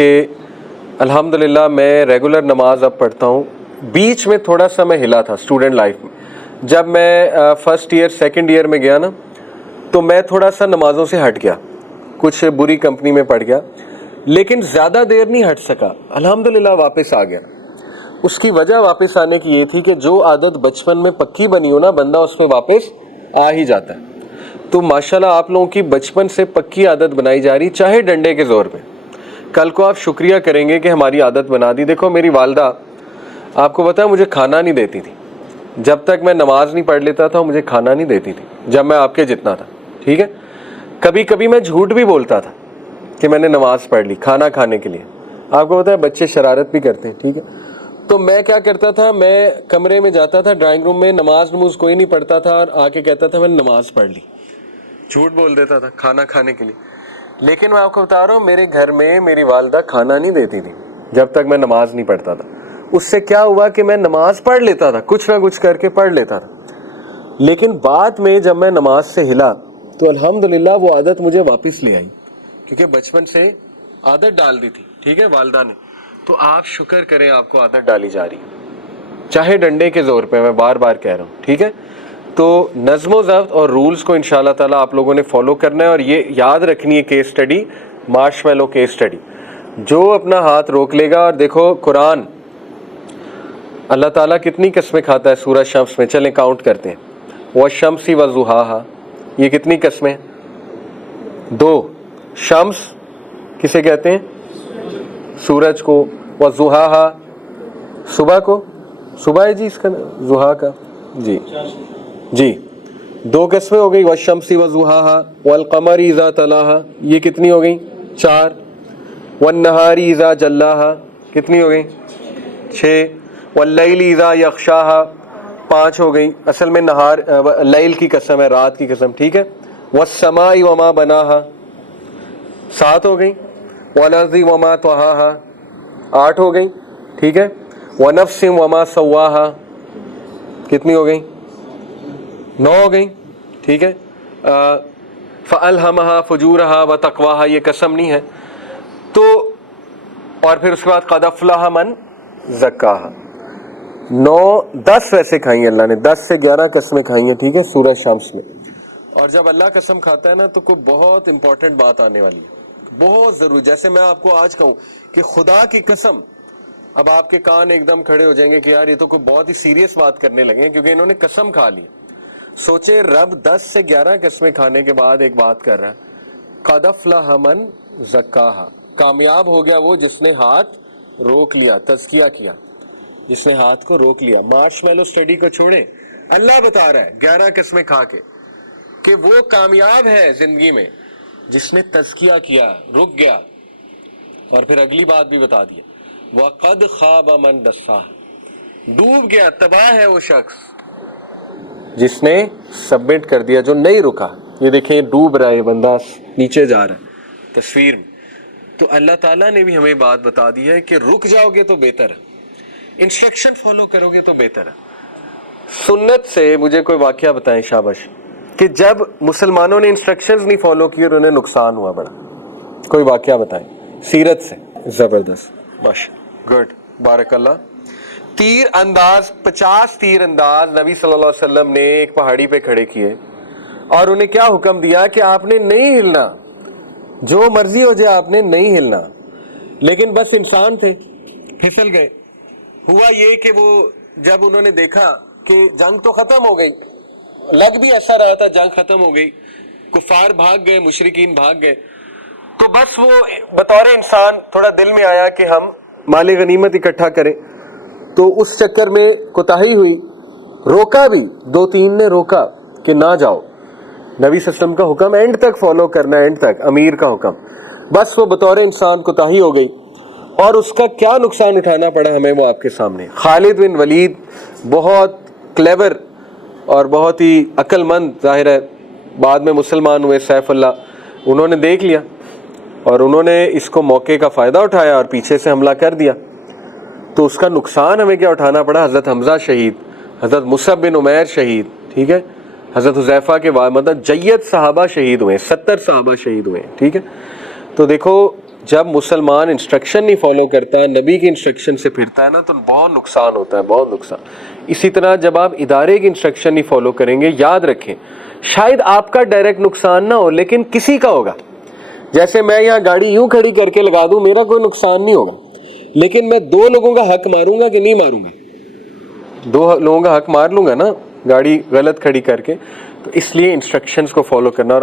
کہ الحمدللہ میں ریگولر نماز اب پڑھتا ہوں. بیچ میں تھوڑا سا میں ہلا تھا اسٹوڈنٹ لائف میں. جب میں فرسٹ ایئر سیکنڈ ایئر میں گیا نا تو میں تھوڑا سا نمازوں سے ہٹ گیا, کچھ بری کمپنی میں پڑ گیا, لیکن زیادہ دیر نہیں ہٹ سکا. الحمدللہ واپس آ گیا. اس کی وجہ واپس آنے کی یہ تھی کہ جو عادت بچپن میں پکی بنی ہو نا, بندہ اس پہ واپس آ ہی جاتا ہے. تو ماشاءاللہ آپ لوگوں کی بچپن سے پکی عادت بنائی جا رہی, چاہے ڈنڈے کے زور پہ. کل کو آپ شکریہ کریں گے کہ ہماری عادت بنا دی. دیکھو میری والدہ, آپ کو پتا ہے, مجھے کھانا نہیں دیتی تھی جب تک میں نماز نہیں پڑھ لیتا تھا. مجھے کھانا نہیں دیتی تھی جب میں آپ کے جتنا تھا, ٹھیک ہے. کبھی کبھی میں جھوٹ بھی بولتا تھا کہ میں نے نماز پڑھ لی کھانا کھانے کے لیے. آپ کو پتا ہے بچے شرارت بھی کرتے ہیں, ٹھیک ہے. تو میں کیا کرتا تھا, میں کمرے میں جاتا تھا ڈرائنگ روم میں, نماز کوئی نہیں پڑھتا تھا, اور آ کے کہتا تھا میں نے نماز پڑھ لی. جھوٹ بول دیتا تھا کھانا کھانے کے لیے. لیکن میں آپ کو بتا رہا ہوں, میرے گھر میں میری والدہ کھانا نہیں دیتی تھی جب تک میں نماز نہیں پڑھتا تھا. اس سے کیا ہوا کہ میں نماز پڑھ لیتا تھا, کچھ نہ کچھ کر کے پڑھ لیتا تھا. لیکن بعد میں جب میں نماز سے ہلا تو الحمدللہ وہ عادت مجھے واپس لے آئی, کیونکہ بچپن سے عادت ڈال دی تھی, ٹھیک ہے, والدہ نے. تو آپ شکر کریں آپ کو عادت ڈالی جا رہی, چاہے ڈنڈے کے زور پہ. میں بار بار کہہ رہا ہوں, ٹھیک ہے. تو نظم و ضبط اور رولز کو انشاءاللہ تعالیٰ آپ لوگوں نے فالو کرنا ہے, اور یہ یاد رکھنی ہے کیس اسٹڈی, مارش میلو کیس اسٹڈی. جو اپنا ہاتھ روک لے گا, اور دیکھو قرآن اللہ تعالیٰ کتنی قسمیں کھاتا ہے سورہ شمس میں, چلیں کاؤنٹ کرتے ہیں. والشمس وضحاہا, یہ کتنی قسمیں؟ 2. شمس کسے کہتے ہیں؟ سورج کو. وضحاہا صبح کو, صبح ہے جی اس کا ضحیٰ کا, جی جی 2 قسمیں ہو گئی. والشمس وضحاہا والقمر اذا تلاہا, یہ کتنی ہو گئی؟ 4. والنہار اذا جلاہا, کتنی ہو گئی؟ 6. واللیل اذا یغشاہا, 5 ہو گئی. اصل میں نہار لیل کی قسم ہے, رات کی قسم, ٹھیک ہے. والسماء وما بناہا, 7 ہو گئی. والارض وما طحاہا, 8 ہو گئی, ٹھیک ہے. ونفس وما سواہا, کتنی ہو گئی؟ 9 ہو گئی, ٹھیک ہے. فألہمہا فجورہا وتقواہا, یہ قسم نہیں ہے. تو اور پھر اس کے بعد قد افلح من زکاہا. 10 ویسے کھائی ہیں اللہ نے, 10 سے 11 قسمیں کھائی ہیں, ٹھیک ہے, سورہ شمس میں. اور جب اللہ قسم کھاتا ہے نا تو کوئی بہت امپورٹنٹ بات آنے والی ہے, بہت ضروری. جیسے میں آپ کو آج کہوں کہ خدا کی قسم, اب آپ کے کان ایک دم کھڑے ہو جائیں گے کہ یار یہ تو کوئی بہت ہی سیریس بات کرنے لگے ہیں, کیونکہ انہوں نے قسم کھا لی. سوچے رب 10 سے 11 قسمیں کھانے کے بعد ایک بات کر رہا ہے, قد افلح من زکاہا, کامیاب ہو گیا وہ جس نے ہاتھ روک لیا, تزکیہ کیا, جس نے ہاتھ کو روک لیا. مارش میلو اسٹڈی کو چھوڑیں, اللہ بتا رہا ہے 11 قسمیں کھا کے کہ وہ کامیاب ہے زندگی میں جس نے تزکیہ کیا, رک گیا. اور پھر اگلی بات بھی بتا دیا, وَقَدْ خَابَ مَنْ دَسَّاهَا, ڈوب گیا, تباہ ہے وہ شخص جس نے سبمٹ کر دیا, جو نہیں رکا. یہ دیکھیں ڈوب رہا ہے بندہ, نیچے جا رہا ہے تصویر میں. تو اللہ تعالیٰ نے بھی ہمیں بات بتا دی ہے کہ رک جاؤ گے تو بہتر ہے, انسٹرکشن فالو کرو گے تو بہتر ہے. سنت سے مجھے کوئی واقعہ بتائیں شاباش, کہ جب مسلمانوں نے انسٹرکشنز نہیں فالو کی اور انہیں نقصان ہوا بڑا, کوئی واقعہ بتائیں سیرت سے. زبردست, ماشاء, گڈ, بارک اللہ. تیر انداز 50 تیر انداز نبی صلی اللہ علیہ وسلم نے ایک پہاڑی پہ کھڑے کیے, اور انہیں کیا حکم دیا کہ آپ نے نہیں ہلنا, جو مرضی ہو جائے آپ نے نہیں ہلنا. لیکن بس انسان تھے, پھسل گئے. ہوا یہ کہ وہ جب انہوں نے دیکھا کہ جنگ تو ختم ہو گئی, لگ بھی ایسا رہا تھا جنگ ختم ہو گئی, کفار بھاگ گئے, مشرکین بھاگ گئے, تو بس وہ بطور انسان تھوڑا دل میں آیا کہ ہم مال غنیمت اکٹھا کریں. تو اس چکر میں کوتاہی ہوئی, روکا بھی, 2-3 نے روکا کہ نہ جاؤ, نبی صلی اللہ علیہ وسلم کا حکم اینڈ تک فالو کرنا, اینڈ تک, امیر کا حکم. بس وہ بطور انسان کوتاہی ہو گئی, اور اس کا کیا نقصان اٹھانا پڑا ہمیں وہ آپ کے سامنے. خالد بن ولید بہت کلیور اور بہت ہی عقل مند, ظاہر ہے بعد میں مسلمان ہوئے, سیف اللہ, انہوں نے دیکھ لیا اور انہوں نے اس کو موقع کا فائدہ اٹھایا اور پیچھے سے حملہ کر دیا. تو اس کا نقصان ہمیں کیا اٹھانا پڑا؟ حضرت حمزہ شہید, حضرت مصعب بن عمیر شہید, ٹھیک ہے, حضرت حذیفہ کے مطلب جید صحابہ شہید ہوئے, 70 صحابہ شہید ہوئے, ٹھیک ہے. تو دیکھو جب مسلمان انسٹرکشن نہیں فالو کرتا، نبی کی انسٹرکشن سے پھرتا ہے نا، تو بہت نقصان ہوتا ہے، بہت نقصان. اسی طرح جب آپ ادارے کی انسٹرکشن نہیں فالو کریں گے، یاد رکھیں شاید آپ کا ڈائریکٹ نقصان نہ ہو لیکن کسی کا ہوگا. جیسے میں یہاں گاڑی یوں کھڑی کر کے لگا دوں، میرا کوئی نقصان نہیں ہوگا، لیکن میں 2 لوگوں کا حق ماروں گا کہ نہیں ماروں گا؟ 2 لوگوں کا حق مار لوں گا نا گاڑی غلط کھڑی کر کے. تو اس لیے انسٹرکشنز کو فالو کرنا. اور